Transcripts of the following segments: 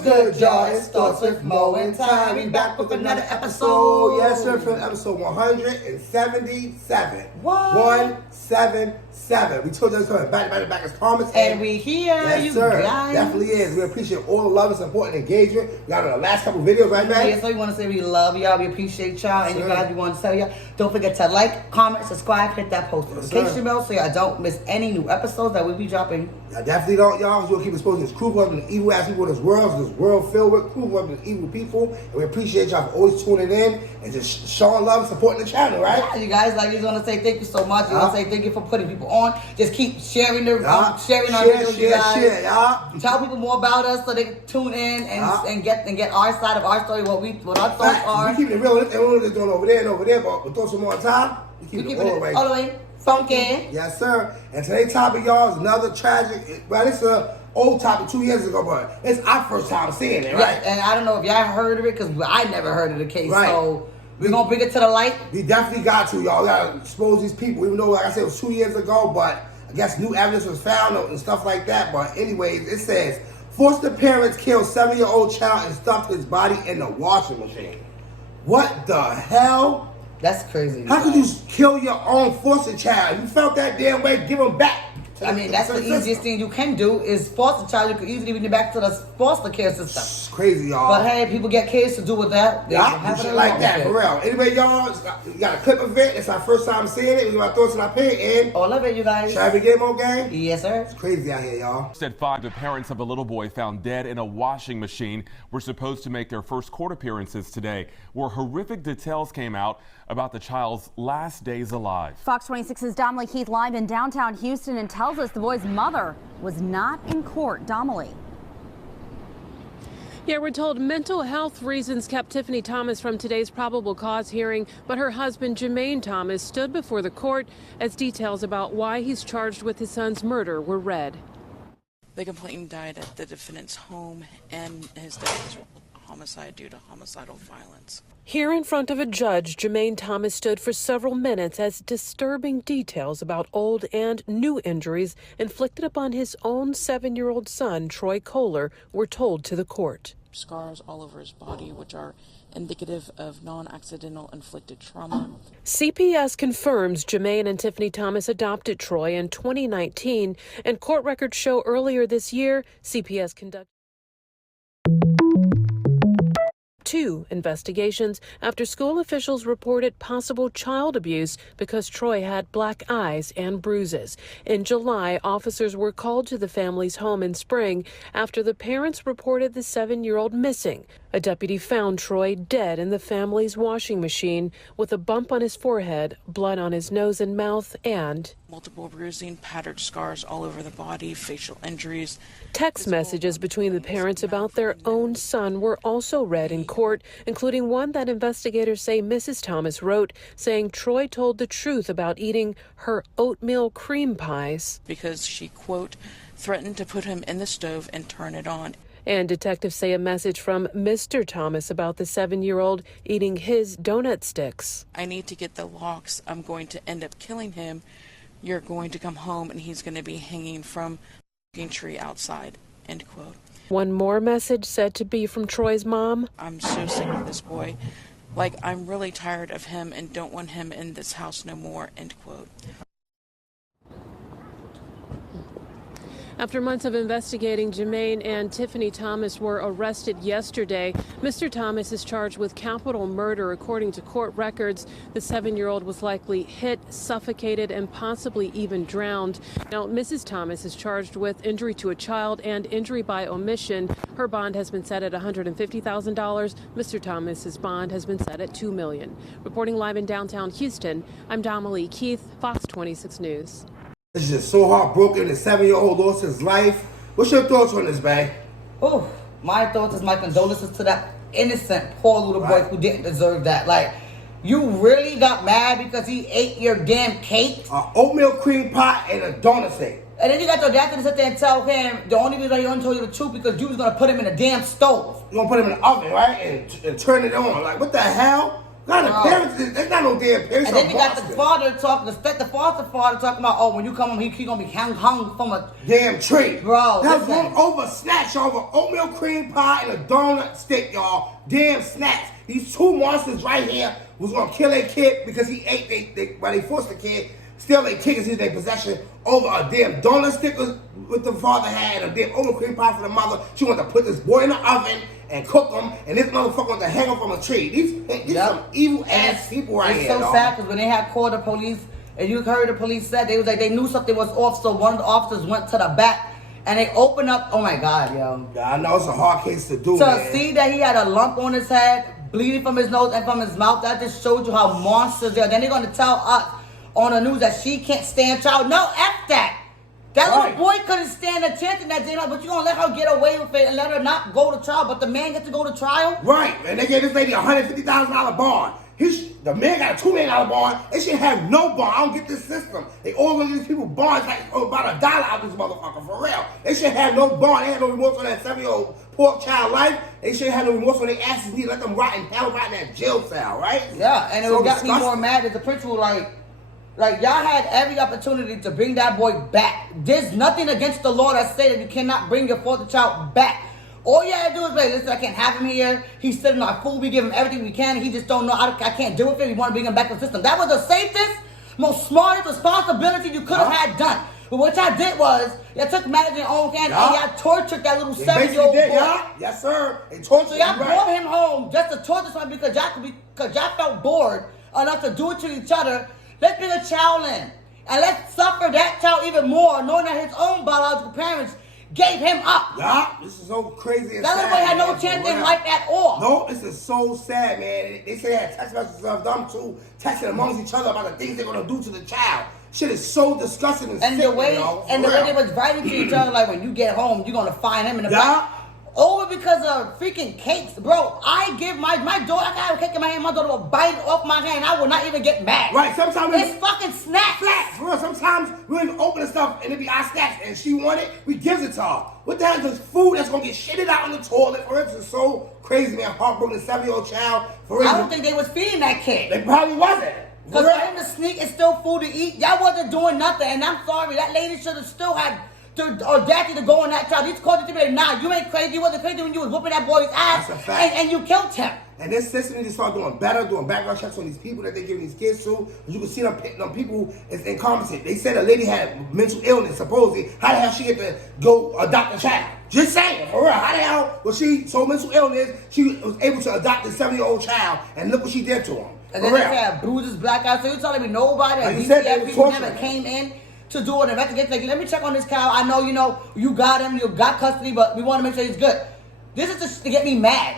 What's good, y'all? It starts with Mo and Ty. We back with another episode. Yes, sir, from episode 177. What? 177. We told you it's coming back to back as promised. And we here, yes, you sir. guys. Definitely is. We appreciate all the love and support and engagement. We got on the last couple videos, right, man? Yeah, so we want to say we love y'all, we appreciate y'all, and Sir. you guys, we want to tell y'all, don't forget to like, comment, subscribe, hit that post notification bell so y'all don't miss any new episodes that we'll be dropping. I definitely don't, y'all. We'll keep exposing this cruel and evil ass people in this world filled with cruel and evil people. And we appreciate y'all for always tuning in and just showing love and supporting the channel, right? Yeah, you guys, like, we just want to say thank you so much. We want to say thank you for putting people on. Just keep sharing sharing our videos, you guys. Tell people more about us so they can tune in and get our side of our story, what our thoughts are. We keep it real, and we're just doing over there and over there, but we'll throw some more time. We keep it all the way funky. Yes, sir. And today's topic, y'all, is another tragic. Well, it's an old topic 2 years ago, but it's our first time seeing it, right? Yeah, and I don't know if y'all heard of it because I never heard of the case. Right. So we're gonna bring it to the light. We definitely got to, y'all. We gotta expose these people, even though, like I said, it was 2 years ago, but I guess new evidence was found and stuff like that. But anyways, it says foster parents killed 7-year-old child and stuffed his body in the washing machine. What the hell? That's crazy. How could you kill your own foster child? You felt that damn way, give him back. I mean, that's the easiest thing you can do is foster child. You could easily bring it back to the foster care system. It's crazy, y'all. But hey, people get kids to do with that. They Yeah, shit like that, for real. Anyway, y'all, we got a clip of it. It's our first time seeing it. We got thoughts in our opinion. And all of it, you guys. should I begin, Mo gang? Yes, sir. It's crazy out here, y'all. At 5, the parents of a little boy found dead in a washing machine were supposed to make their first court appearances today, where horrific details came out about the child's last days alive. Fox 26's Domley Keith live in downtown Houston and tells us the boy's mother was not in court. Domley. Yeah, we're told mental health reasons kept Tiffany Thomas from today's probable cause hearing, but her husband, Jermaine Thomas, stood before the court as details about why he's charged with his son's murder were read. The complainant died at the defendant's home, and his death was homicide due to homicidal violence. Here in front of a judge, Jermaine Thomas stood for several minutes as disturbing details about old and new injuries inflicted upon his own 7-year-old son, Troy Kohler, were told to the court. Scars all over his body, which are indicative of non-accidental inflicted trauma. CPS confirms Jermaine and Tiffany Thomas adopted Troy in 2019, and court records show earlier this year, CPS conducted 2 investigations after school officials reported possible child abuse because Troy had black eyes and bruises. In July, officers were called to the family's home in Spring after the parents reported the 7-year-old missing. A deputy found Troy dead in the family's washing machine with a bump on his forehead, blood on his nose and mouth, and multiple bruising, pattered scars all over the body, facial injuries. Text messages between the parents about their own son were also read in court, including one that investigators say Mrs. Thomas wrote, saying Troy told the truth about eating her oatmeal cream pies. Because she, quote, threatened to put him in the stove and turn it on. And detectives say a message from Mr. Thomas about the 7-year-old eating his donut sticks. I need to get the locks. I'm going to end up killing him. You're going to come home and he's going to be hanging from a tree outside, end quote. One more message said to be from Troy's mom. I'm so sick of this boy. Like, I'm really tired of him and don't want him in this house no more, end quote. After months of investigating, Jermaine and Tiffany Thomas were arrested yesterday. Mr. Thomas is charged with capital murder. According to court records, the 7-year-old was likely hit, suffocated, and possibly even drowned. Now, Mrs. Thomas is charged with injury to a child and injury by omission. Her bond has been set at $150,000. Mr. Thomas's bond has been set at $2 million. Reporting live in downtown Houston, I'm Domley Keith, Fox 26 News. This is just so heartbroken. The 7-year-old lost his life. What's your thoughts on this, babe? Oh, my thoughts is my condolences to that innocent, poor little boy who didn't deserve that. Like, you really got mad because he ate your damn cake? Oatmeal cream pie and a donut stick. And then you got the audacity to sit there and tell him the only reason he only told you the truth because you was going to put him in a damn stove. You're going to put him in the oven, right? And turn it on. Like, what the hell? God, the parents, there's not no damn parents. And then you got the father talking, the foster father talking about, oh, when you come home, he gonna be hung from a damn tree. Bro, that was snatch over oatmeal cream pie and a donut stick, y'all. Damn snacks. These two monsters right here was gonna kill a kid because he ate they forced the kid, still they tickets in their possession over a damn donut stick with the father had, a damn oatmeal cream pie for the mother. She wanted to put this boy in the oven and cook them, and this motherfucker wanted to hang him from a tree. These some evil ass people right here. It's so sad because when they had called the police, and you heard the police said they was like they knew something was off, so one of the officers went to the back and they opened up. Oh my God, yo! Yeah, I know it's a hard case to do. To see that he had a lump on his head, bleeding from his nose and from his mouth, that just showed you how monsters they are. Then they're gonna tell us on the news that she can't stand child. No, F that. That little boy couldn't stand a chance in that day, but you gonna let her get away with it and let her not go to trial, but the man gets to go to trial? Right, and they gave this lady a $150,000 bond. The man got a $2 million bond. They should have no bond. I don't get this system. They all give these people bonds like about $1 out of this motherfucker, for real. They should have no bond. They had no remorse on that 7-year-old poor child life. They should have no remorse on their asses. Need to let them rot in hell, rot in that jail cell, right? Yeah, and it got me more mad as the principal, like y'all had every opportunity to bring that boy back. There's nothing against the law that say that you cannot bring your foster child back. All you had to do is say, listen, I can't have him here. He's sitting our food. We give him everything we can. He just don't know. I can't deal with it. We want to bring him back to the system. That was the safest, most smartest responsibility you could have had done. But what y'all did was, y'all took matters in your own hands and y'all tortured that little 7-year-old boy. Yes, sir. They tortured so y'all brought him home just to torture someone because y'all felt bored enough to do it to each other. Let's bring a child in and let's suffer that child even more, knowing that his own biological parents gave him up. Yeah, this is so crazy and that sad. That little boy had no chance in life at all. No, this is so sad, man. They say they had text messages of them two texting amongst each other about the things they're gonna do to the child. Shit is so disgusting and sick, the way they was writing to each other, like when you get home, you're gonna find him in the back. Over because of freaking cakes, bro. I give my daughter, I got a cake in my hand, my daughter will bite it off my hand. I will not even get mad. Right, sometimes it's fucking snacks. Bro, sometimes we even open the stuff and it be our snacks and she want it, we give it to her. What the hell is this food that's gonna get shitted out in the toilet? For instance, so crazy, man. Heartbroken 7-year-old child. I don't think they was feeding that kid. They probably wasn't. Because for him to sneak is still food to eat. Y'all wasn't doing nothing, and I'm sorry, that lady should have still had the audacity to go on that child. He's called it to me, nah, you ain't crazy. You wasn't crazy when you was whooping that boy's ass. That's a fact. And you killed him. And this system needs to start doing better, doing background checks on these people that they giving these kids to. You can see them people is incompetent. They said a lady had mental illness, supposedly. How the hell she get to go adopt a child? Just saying, for real. How the hell was she so mental illness, she was able to adopt a 7-year-old child, and look what she did to him. And then they had bruises, black eyes. So you're telling me nobody at DCF people never came in to do an investigation? Like, let me check on this cow. I know, you got him, you got custody, but we want to make sure he's good. This is just to get me mad.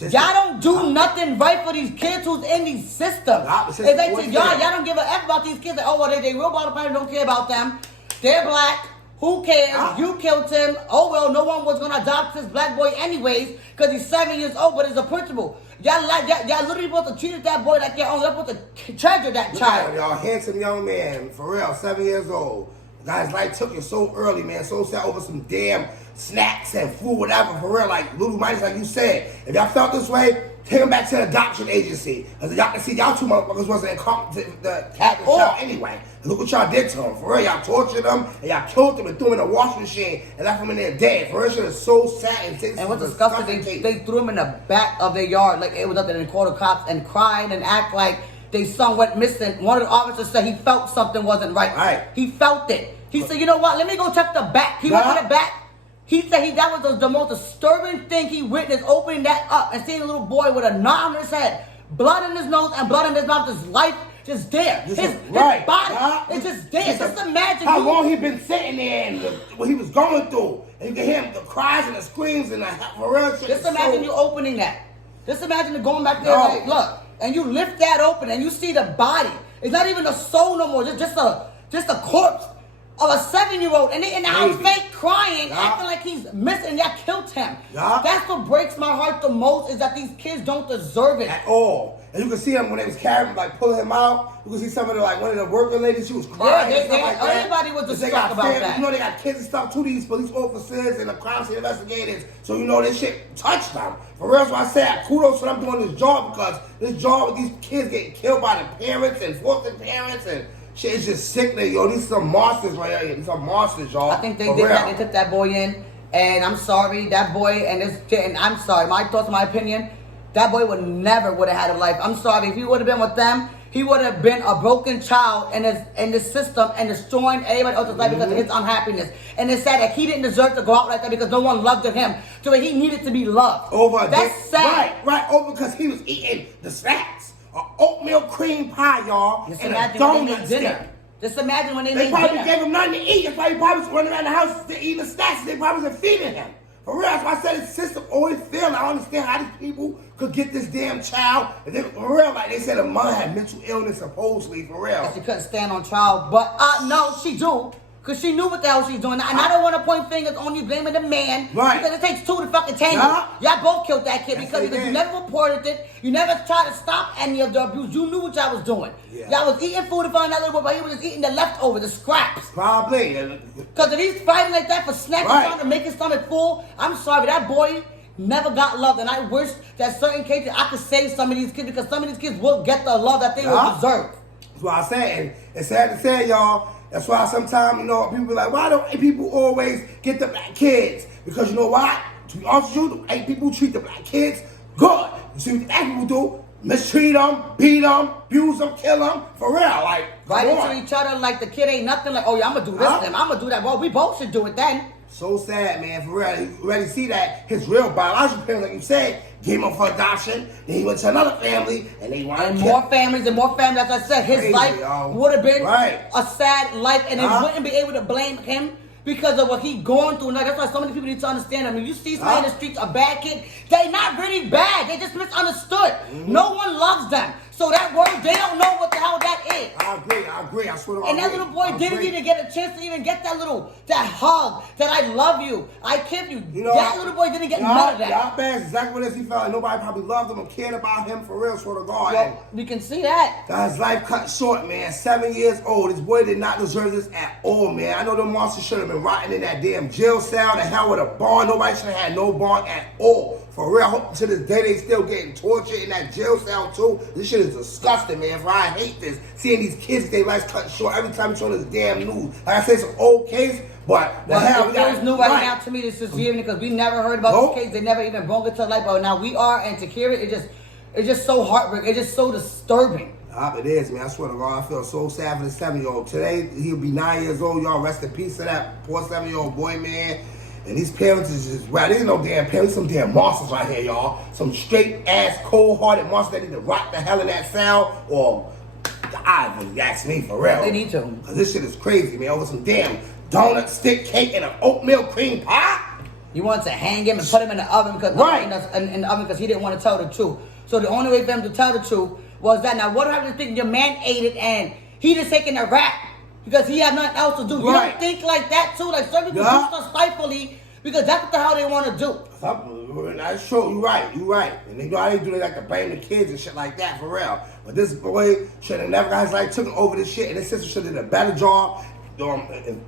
Y'all don't do nothing right for these kids who's in these systems. It's like to y'all don't give a F about these kids. Like, oh, well, they real bottom parents don't care about them. They're black. Who cares? You killed him. Oh, well, no one was going to adopt this black boy anyways because he's 7 years old, but it's a principal. Y'all literally supposed to treat that boy like your own. Y'all supposed to treasure that child. Y'all handsome young man, for real, 7 years old. The guy's life took you so early, man. So sad over some damn snacks and food, whatever, for real. Like little mice, like you said. If y'all felt this way, take them back to the adoption agency. Because y'all can see y'all two motherfuckers wasn't incompetent to have the child anyway. Look what y'all did to him. For real, y'all tortured them and y'all killed them and threw him in a washing machine and left him in there dead. For real, shit is so sad. And what's disgusting, they threw him in the back of their yard like it was nothing and called the cops and cried and act like their son went missing. One of the officers said he felt something wasn't right. He felt it. He said, you know what, let me go check the back. He went to the back. He said that was the most disturbing thing he witnessed, opening that up and seeing a little boy with a knot on his head, blood in his nose and blood in his mouth, his life just there. His body is just there. Just imagine how long he been sitting there and what he was going through. And you can hear him, the cries and the screams and the real shit. Just imagine you opening that. Just imagine going back there like, look, and you lift that open and you see the body. It's not even a soul no more, just a corpse. of a 7-year-old, and they in the house Baby. fake crying, Yeah. acting like he's missing, and y'all killed him. Yeah. That's what breaks my heart the most, is that these kids don't deserve it. At all. And you can see them when they was carrying him, like pulling him out. You can see some of the, like, one of the worker ladies, she was crying Yeah, and stuff like that. everybody was Because they distraught got about family, that. You know, they got kids and stuff too, these police officers and the crime scene investigators. So, you know, this shit touched them. For real, so I said, kudos for them doing this job, because this job with these kids getting killed by the parents and foster parents and shit is just sickening, yo. These some monsters right here. These some monsters, y'all. I think they For did real. that. They took that boy in, and I'm sorry, that boy and I'm sorry. My thoughts, my opinion, that boy would have had a life. I'm sorry, if he would have been with them, he would have been a broken child in the system and destroying everybody else's life because of his unhappiness. And it's sad that he didn't deserve to go out like that because no one loved him. So he needed to be loved. That's sad. Right, over because he was eating the snacks. Oatmeal cream pie, y'all, Just and a imagine when they donut made stick. dinner. Just imagine when they They made probably dinner. gave him nothing to eat. That's why he probably was running around the house eating the snacks. They probably wasn't feeding him. For real, that's why I said his system always failed. I don't understand how these people could get this damn child. And then, for real, like they said, the mother had mental illness supposedly, for real. She couldn't stand on trial, but no, she do. Because she knew what the hell she's doing. And I don't want to point fingers on you blaming the man. Right. Because it takes two to fucking tango. Yeah. Y'all both killed that kid Yes, because they you did. never reported it. You never tried to stop any of the abuse. You knew what y'all was doing. Yeah. Y'all was eating food in front of that little boy, but he was just eating the leftovers, the scraps. Probably. Because if he's fighting like that for snacks Right. and trying to make his stomach full, I'm sorry, that boy never got loved. And I wish that certain cases I could save some of these kids because some of these kids will get the love that they will Yeah. deserve. That's what I said. And it's sad to say, y'all. That's why sometimes, you know, people be like, why don't people always get the black kids? Because you know what? To be honest with you, the white people treat the black kids good. You see what the black people do? Mistreat them, beat them, abuse them, kill them. For real, like, Right come into on. each other like the kid ain't nothing. Like, oh yeah, I'm gonna do this Huh? then. I'm gonna do that. Well, we both should do it then. So sad, man, for real. You already see that his real biological parents, like you said, gave him up for adoption. Then he went to another family, and they wanted And to more families and more families. As I said, his Crazy, life yo. would have been Right. a sad life, and they Huh? wouldn't be able to blame him because of what he going through. Now, that's why so many people need to understand. I mean, you see somebody in the streets, a bad kid, they not really bad. They just misunderstood. No one loves them. So that word, they don't know what the hell that is. I agree. I swear to God. And that little boy didn't even get a chance to even get that hug, that I love you, I kiss you. You know, that little boy didn't get none of that. Y'all fans exactly what it is. He felt like nobody probably loved him or cared about him for real, swear to God. Well, you can see that. Got his life cut short, man. 7 years old. This boy did not deserve this at all, man. I know the monster should have been rotting in that damn jail cell. The hell with a bond. Nobody should have had no bond at all. For real, I hope to this day they still getting tortured in that jail cell too. This shit is disgusting, man. For I hate this. Seeing these kids, their lives cut short every time it's on this damn news. Like I said, it's an old case, but the hell, we It's got new right now to me this is evening because we never heard about Nope. this case. They never even brought it to light, but now we are, and to hear it, it's just so heartbreaking. It's just so disturbing. It is, man. I swear to God, I feel so sad for the 7-year-old. Today, he'll be 9 years old. Y'all rest in peace to that poor 7-year-old boy, man. And these parents is just, well, these no damn parents, some damn monsters right here, y'all. Some straight-ass, cold-hearted monsters that need to rot the hell in that cell or die, if you ask me, for real. They need to. Because this shit is crazy, man. Over some damn donut, stick, cake, and an oatmeal cream pie? You wanted to hang him and put him in the oven because Right. in the oven because he didn't want to tell the truth. So the only way for him to tell the truth was that. Now, what happened to think your man ate it and he just taking a rap because he had nothing else to do? You Right. don't think like that too? Like some people do stuff spitefully because that's what the hell they want to do. That's true. You're right. And they know how they do. They like to blame the kids and shit like that, for real. But this boy should have never got his life taken over this shit, and his sister should have did a better job.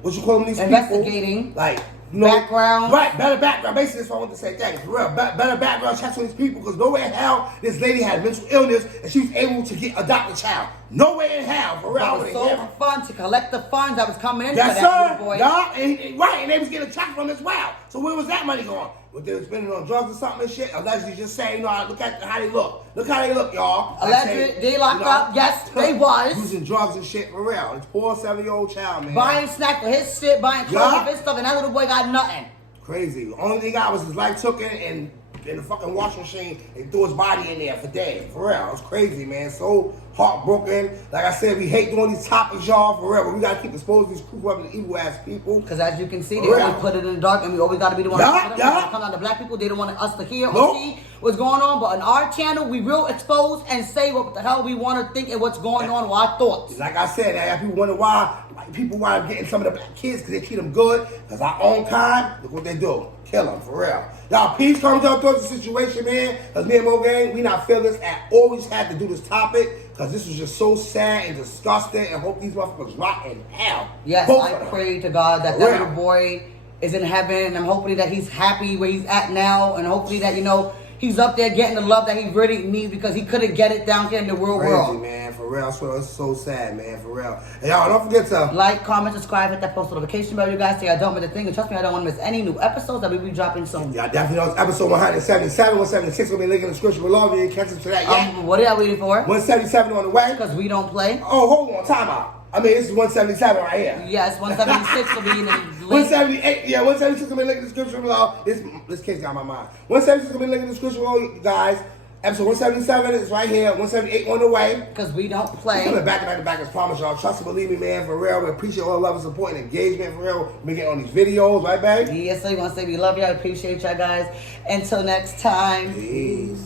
What you call them, these Investigating. people? Like, you know, Background. Right, better background. Basically, that's what I want to say. Thanks, for real. Better background checks on these people, because nowhere in hell this lady had mental illness and she was able to adopt a child. Nowhere in hell, for real. I It wanna was hear so it. fun to collect the funds that was coming in Yes, for that sir. little boy. Yeah, and they was getting a check from as well. So where was that money going? What, they were spending on drugs or something and shit? Allegedly just saying, you know, look at how they look. Look how they look, y'all. Allegedly, they locked up. Yes, they was. Using drugs and shit, for real. This poor 7-year-old child, man. Buying snacks for his shit, buying clothes Yeah. for his stuff, and that little boy got nothing. Crazy. The only thing he got was his life taken and in the fucking washing machine and threw his body in there for dead. For real, it's crazy, man. So heartbroken. Like I said, we hate doing these topics, y'all. For real, but we gotta keep exposing these corrupt and evil ass people. Because as you can see, they always put it in the dark, and we always gotta be the one to put it up. When it comes down to black people, they don't want us to hear or see what's going on. But on our channel, we will expose and say what the hell we want to think and what's going on with our thoughts. Like I said, I got people wonder why people wind up getting some of the black kids because they treat them good. Because our own kind, look what they do. Kill them, for real. Y'all, peace comes up towards the situation, man. Because me and Mo Gang, we not feel this at all. We just had to do this topic because this was just so sad and disgusting, and hope these motherfuckers rot in hell. Yes, I pray to God that that little boy is in heaven, and I'm hoping that he's happy where he's at now, and hopefully that, you know, he's up there getting the love that he really needs because he couldn't get it down here in the real world. Man, for real. I swear, it's so sad, man, for real. And y'all, don't forget to like, comment, subscribe, hit that post notification bell, you guys, so y'all don't miss a thing. And trust me, I don't want to miss any new episodes that we'll be dropping soon. Y'all definitely know it's episode 177, 176 will be linked in the description below. If you didn't catch up to that yet. What are y'all waiting for? 177 on the way. Because we don't play. Oh, hold on, time out. I mean, this is 177 right here. Yes, 176 will be in the link. 178, yeah, 176 will be linked in the description below. This kid's got my mind. 176 will be linked in the description below, guys. Episode 177 is right here. 178 on the way. Because we don't play. Coming back to back, as promised, y'all. Trust and believe me, man, for real. We appreciate all the love and support and engagement, for real. We getting on these videos, right, babe? Yes, so you want to say we love y'all, appreciate y'all, guys. Until next time. Peace.